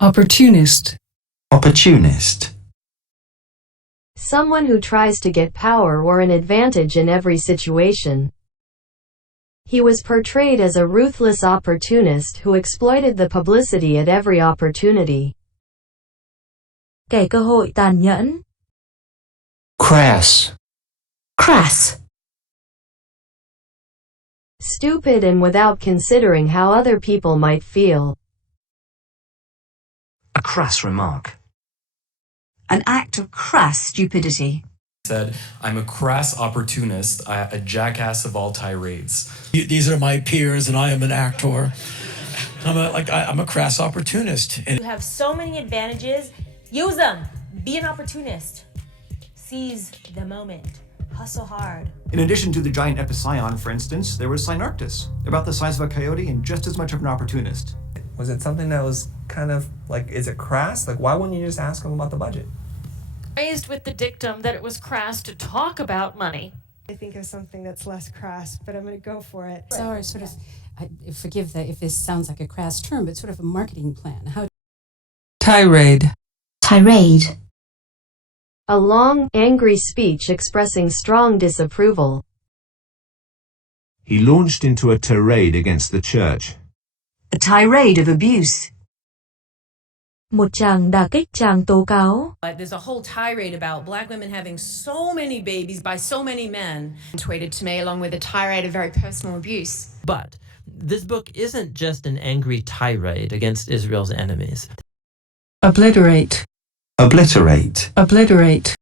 Opportunist. Opportunist. Someone who tries to get power or an advantage in every situation. He was portrayed as a ruthless opportunist who exploited the publicity at every opportunity. Kẻ cơ hội tàn nhẫn. Crass. Crass. Stupid and without considering how other people might feel. A crass remark. An act of crass stupidity. Said, I'm a crass opportunist, a jackass of all tirades. These are my peers and I am an actor. I'm a crass opportunist. You have so many advantages. Use them. Be an opportunist. Seize the moment. Hustle hard. In addition to the giant epicyon, for instance, there was Synarctus, about the size of a coyote and just as much of an opportunist. Was it something that was kind of like, is it crass? Like, why wouldn't you just ask him about the budget? Raised with the dictum that it was crass to talk about money. I think of something that's less crass, but I'm going to go for it. So sort of, forgive if this sounds like a crass term, but sort of a marketing plan. How? Tirade. Tirade. A long, angry speech expressing strong disapproval. He launched into a tirade against the church. A tirade of abuse. Một tràng đả kích, tràng tố cáo. There's a whole tirade about black women having so many babies by so many men. Tweeted to me along with a tirade of very personal abuse. But this book isn't just an angry tirade against Israel's enemies. Obliterate. Obliterate. Obliterate.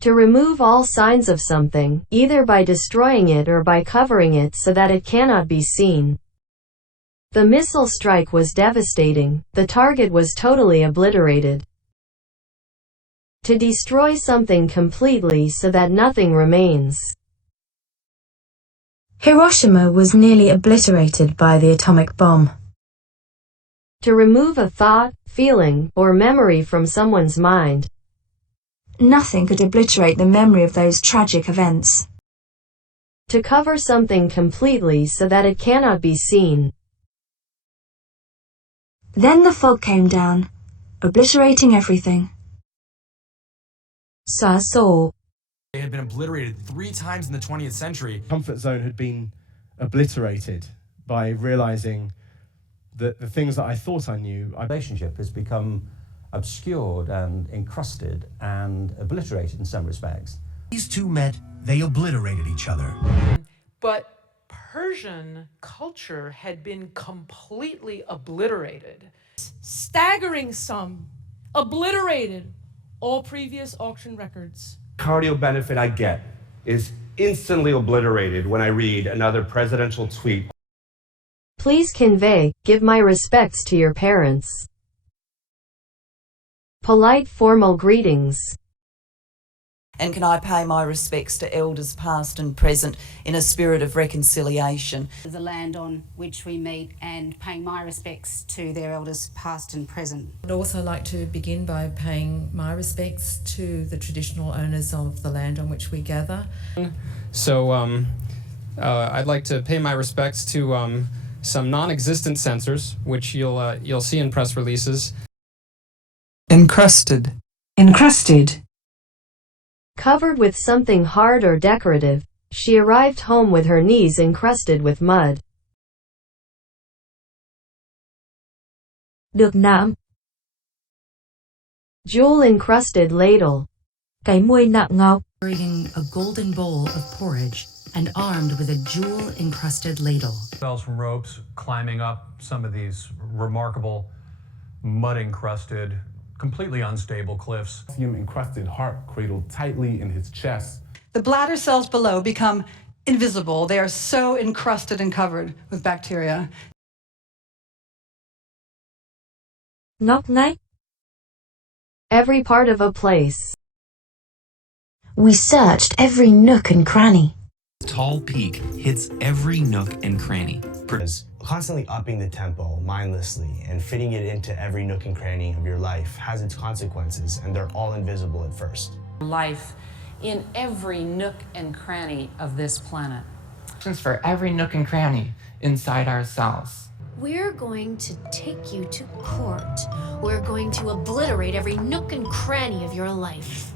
To remove all signs of something, either by destroying it or by covering it so that it cannot be seen. The missile strike was devastating, the target was totally obliterated. To destroy something completely so that nothing remains. Hiroshima was nearly obliterated by the atomic bomb. To remove a thought, feeling, or memory from someone's mind. Nothing could obliterate the memory of those tragic events. To cover something completely so that it cannot be seen. Then the fog came down, obliterating everything. Xóa sổ. They had been obliterated 3 times in the 20th century. Comfort zone had been obliterated by realizing that the things that I thought I knew, relationship has become obscured and encrusted and obliterated in some respects. These two met, they obliterated each other. But Persian culture had been completely obliterated. Staggering sum, obliterated all previous auction records. Cardio benefit I get is instantly obliterated when I read another presidential tweet. Please convey, give my respects to your parents. Polite formal greetings. And can I pay my respects to elders past and present in a spirit of reconciliation. The land on which we meet and paying my respects to their elders past and present. I'd also like to begin by paying my respects to the traditional owners of the land on which we gather. So I'd like to pay my respects to some non-existent censors, which you'll see in press releases. Encrusted. Encrusted. Covered with something hard or decorative, she arrived home with her knees encrusted with mud. Được nạm. Jewel-encrusted ladle. Cái muôi nặng ngọc. Carrying a golden bowl of porridge and armed with a jewel-encrusted ladle. Bells from ropes, climbing up some of these remarkable mud-encrusted, completely unstable cliffs. Encrusted heart cradled tightly in his chest. The bladder cells below become invisible. They are so encrusted and covered with bacteria. Ngóc ngách. Every part of a place. We searched every nook and cranny. Tall peak hits every nook and cranny. Constantly upping the tempo mindlessly and fitting it into every nook and cranny of your life has its consequences, and they're all invisible at first. Life in every nook and cranny of this planet. For every nook and cranny inside ourselves. We're going to take you to court. We're going to obliterate every nook and cranny of your life.